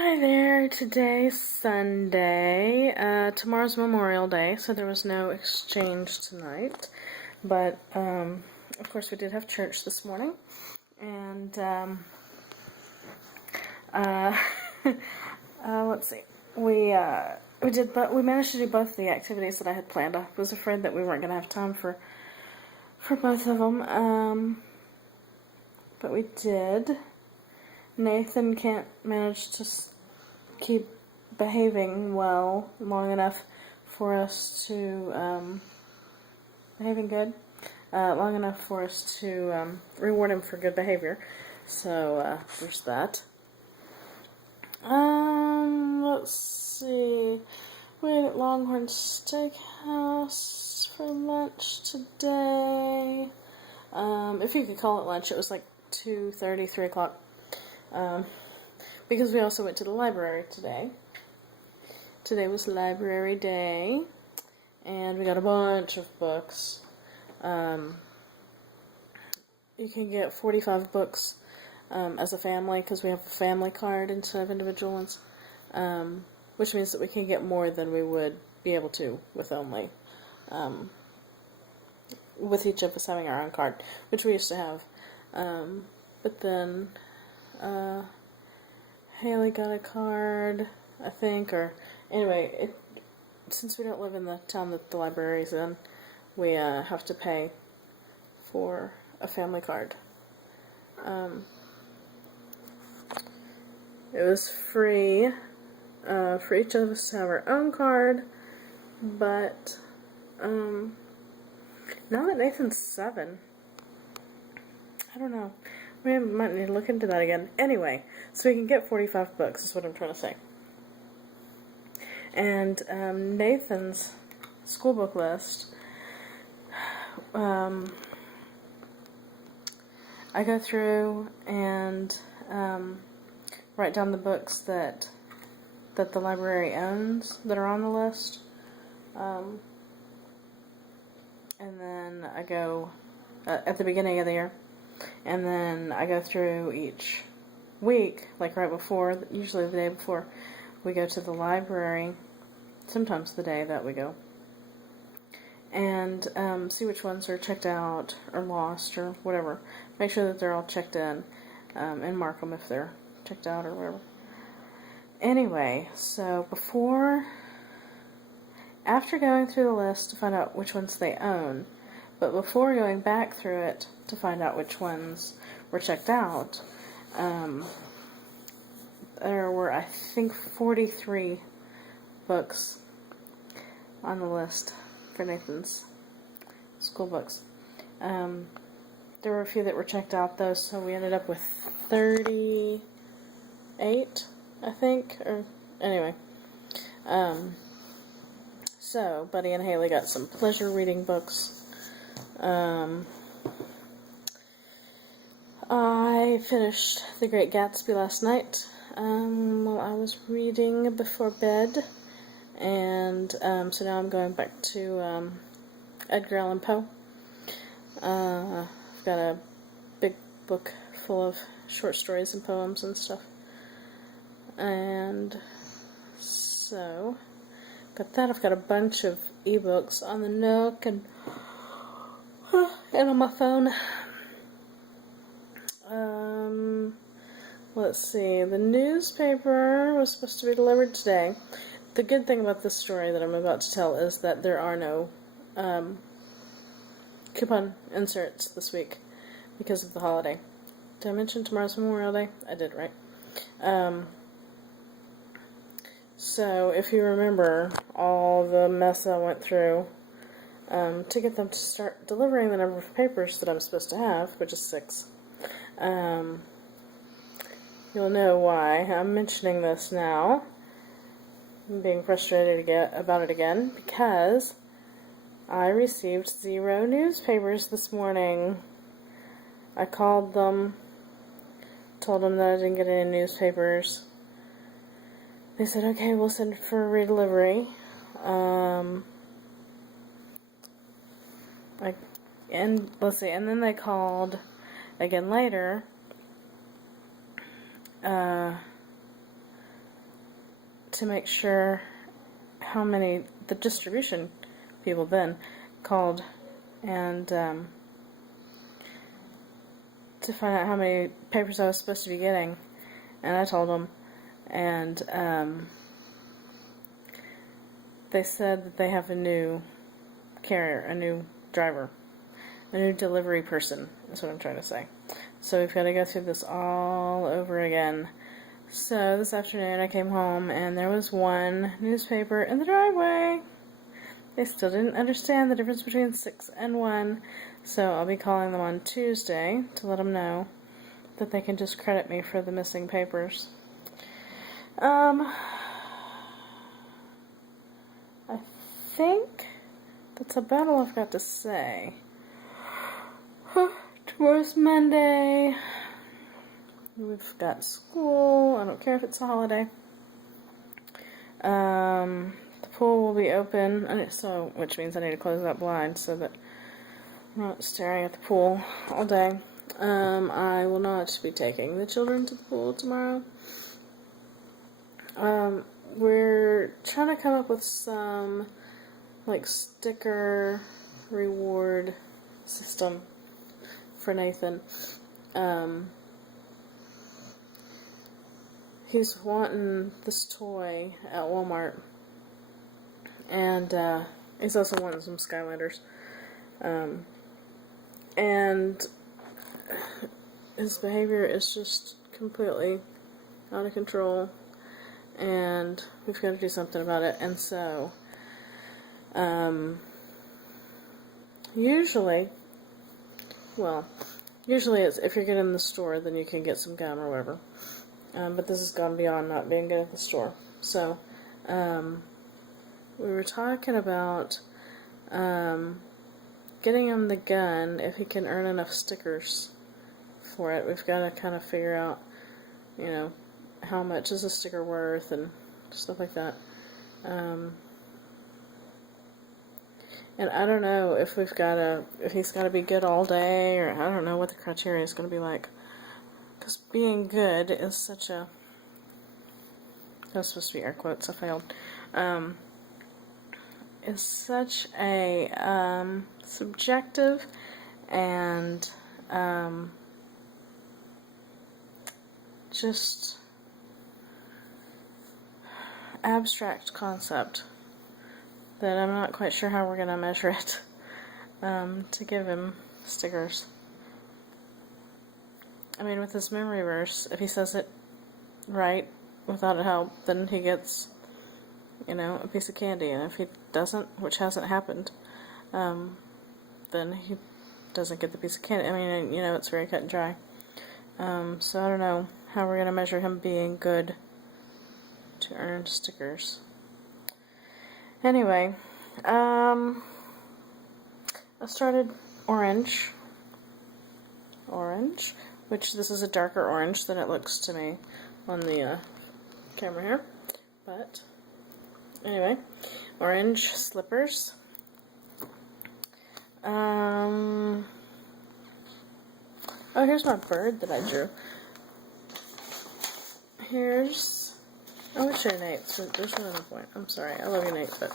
Hi there, today's Sunday. Tomorrow's Memorial Day, so there was no exchange tonight. But, of course, we did have church this morning. And, uh, let's see. We managed to do both the activities that I had planned. I was afraid that we weren't going to have time for both of them. But we did. Nathan can't manage to keep behaving well long enough for us to, behaving good, long enough for us to reward him for good behavior. So, there's that. Let's see. We ate at Longhorn Steakhouse for lunch today. If you could call it lunch, it was like 2:30, 3 o'clock. Because we also went to the library today. Today was library day, and we got a bunch of books. You can get 45 books as a family, because we have a family card instead of individual ones, which means that we can get more than we would be able to with only, with each of us having our own card, which we used to have. But then Haley got a card, I think, or anyway, since we don't live in the town that the library's in, we have to pay for a family card. It was free for each of us to have our own card, but now that Nathan's 7, I don't know. We might need to look into that again. Anyway, so we can get 45 books, is what I'm trying to say. And Nathan's school book list, I go through and write down the books that the library owns that are on the list. And then I go at the beginning of the year. And then I go through each week, like right before, usually the day before, we go to the library, sometimes the day that we go, and see which ones are checked out or lost or whatever. Make sure that they're all checked in, and mark them if they're checked out or whatever. Anyway, so after going through the list to find out which ones they own, but before going back through it to find out which ones were checked out, there were, I think, 43 books on the list for Nathan's school books. There were a few that were checked out, though, so we ended up with 38, I think, or anyway. So, Buddy and Haley got some pleasure reading books. I finished The Great Gatsby last night while I was reading before bed, and so now I'm going back to Edgar Allan Poe. I've got a big book full of short stories and poems and stuff, and so got that. I've got a bunch of ebooks on the Nook and on my phone. Let's see. The newspaper was supposed to be delivered today. The good thing about this story that I'm about to tell is that there are no coupon inserts this week because of the holiday. Did I mention tomorrow's Memorial Day? I did, right? So if you remember all the mess I went through to get them to start delivering the number of papers that I'm supposed to have, which is 6. You'll know why I'm mentioning this now. I'm being frustrated about it again because I received 0 newspapers this morning. I called them, told them that I didn't get any newspapers. They said, okay, we'll send it for redelivery. And let's see, and then they called again later to make sure how many, the distribution people then called and to find out how many papers I was supposed to be getting, and I told them, and they said that they have a new carrier, a new driver, a new delivery person, is what I'm trying to say. So we've got to go through this all over again. So this afternoon I came home and there was one newspaper in the driveway. They still didn't understand the difference between 6 and 1, so I'll be calling them on Tuesday to let them know that they can just credit me for the missing papers. I think that's about all I've got to say. Tomorrow's Monday. We've got school. I don't care if it's a holiday. The pool will be open, which means I need to close that blind so that I'm not staring at the pool all day. I will not be taking the children to the pool tomorrow. We're trying to come up with some sticker reward system for Nathan. He's wanting this toy at Walmart, and he's also wanting some Skylanders, and his behavior is just completely out of control, and we've got to do something about it. And so usually it's if you're getting in the store, then you can get some gum or whatever. But this has gone beyond not being good at the store. So, we were talking about getting him the gun if he can earn enough stickers for it. We've got to kind of figure out, how much is a sticker worth and stuff like that. And I don't know if he's got to be good all day, or I don't know what the criteria is going to be like. Because being good is such a... That was supposed to be air quotes, I failed. Is such a subjective and just abstract concept that I'm not quite sure how we're going to measure it to give him stickers. I mean, with his memory verse, if he says it right without help, then he gets, a piece of candy. And if he doesn't, which hasn't happened, then he doesn't get the piece of candy. I mean, it's very cut and dry. So I don't know how we're going to measure him being good to earn stickers. Anyway, I started orange, which this is a darker orange than it looks to me on the camera here. But anyway, orange slippers. Oh, here's my bird that I drew. I wish I had Nate's, but there's no point. I'm sorry. I love you, Nate, but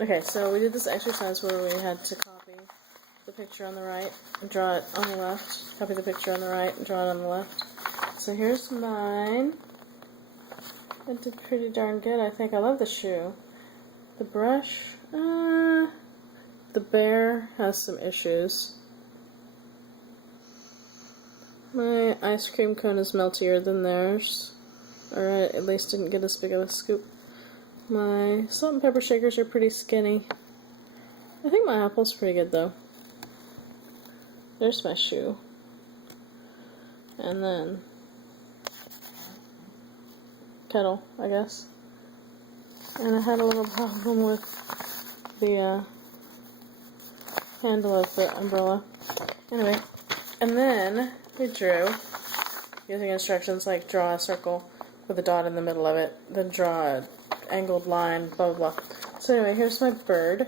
okay, so we did this exercise where we had to copy the picture on the right and draw it on the left. Copy the picture on the right and draw it on the left. So here's mine. I did pretty darn good, I think. I love the shoe. The brush, the bear has some issues. My ice cream cone is meltier than theirs. Or I at least didn't get as big of a scoop. My salt and pepper shakers are pretty skinny. I think my apple's pretty good though. There's my shoe. And then kettle, I guess. And I had a little problem with the handle of the umbrella. Anyway, and then we drew, using instructions like draw a circle with a dot in the middle of it, then draw an angled line, blah blah blah. So anyway, here's my bird.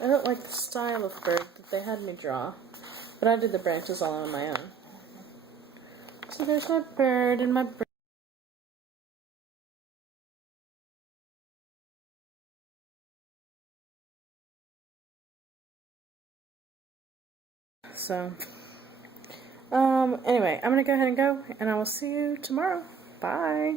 I don't like the style of bird that they had me draw, but I did the branches all on my own. So there's my bird and my bird. So, anyway, I'm going to go ahead and go, and I will see you tomorrow. Bye.